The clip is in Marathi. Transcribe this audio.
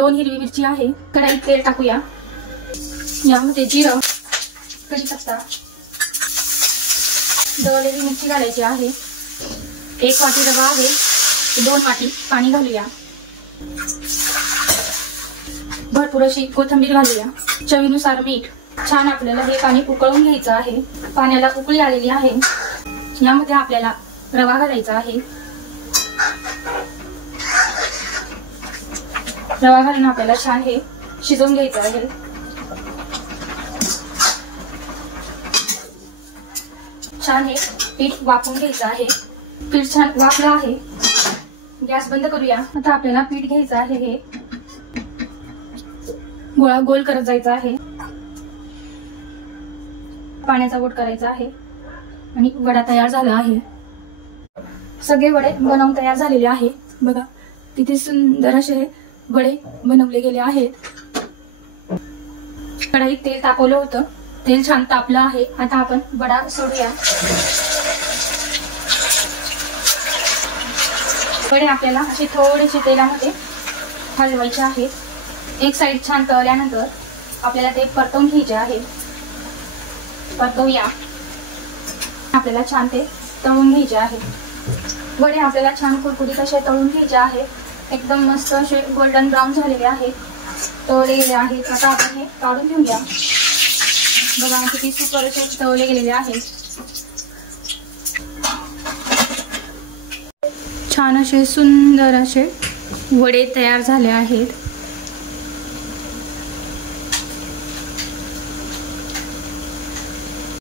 2 हिरवी मिरची आहे। कढईत तेल टाकूया, यामध्ये जिरं, कढीपत्ता, दळलेली मिरची घालायची आहे। 1 वाटी रवा आहे, 2 वाटी पाणी घालूया। भरपूर अशी कोथिंबीर घालूया, चवीनुसार मीठ। छान आपल्याला हे पाणी उकळून घ्यायचं आहे। पाण्याला उकळी आलेली आहे, यामध्ये आपल्याला रवा घालायचा आहे। रवा घालून आपल्याला छान हे शिजवून घ्यायचं आहे। छान हे पीठ वाफवून घ्यायचं आहे। पीठ छान वाफलं आहे, गॅस बंद करूया। आता आपल्याला पीठ घ्यायचं आहे, हे गोळा गोल करत जायचा आहे। पाण्याचा वट करायचा आहे आणि वडा तयार झाला आहे। सगळे वडे बनवून तयार झालेले आहे। बघा किती सुंदर असे वडे बनवले गेले आहेत। कढईत तेल तापवलं होतं, तेल छान तापलं आहे। आता आपण वडा सोडूया। वडे आपल्याला असे थोडेसे तेलामध्ये हलवायचे आहेत। एक साइड छान तळल्यानंतर आपल्याला ते परतवून घ्यायचे आहे। परतवूया, आपल्याला छान ते तळून घ्यायचे आहे। वडे आपल्याला छान कुरकुरीत असे तळून घ्यायचे आहेत। एकदम मस्त असे गोल्डन ब्राउन झालेले आहेत, तळलेले आहेत। आता आपण हे काढून घेऊया। बघा किती सुपर असे तळले गेलेले आहेत। छान असे सुंदर असे वडे तयार झाले आहेत।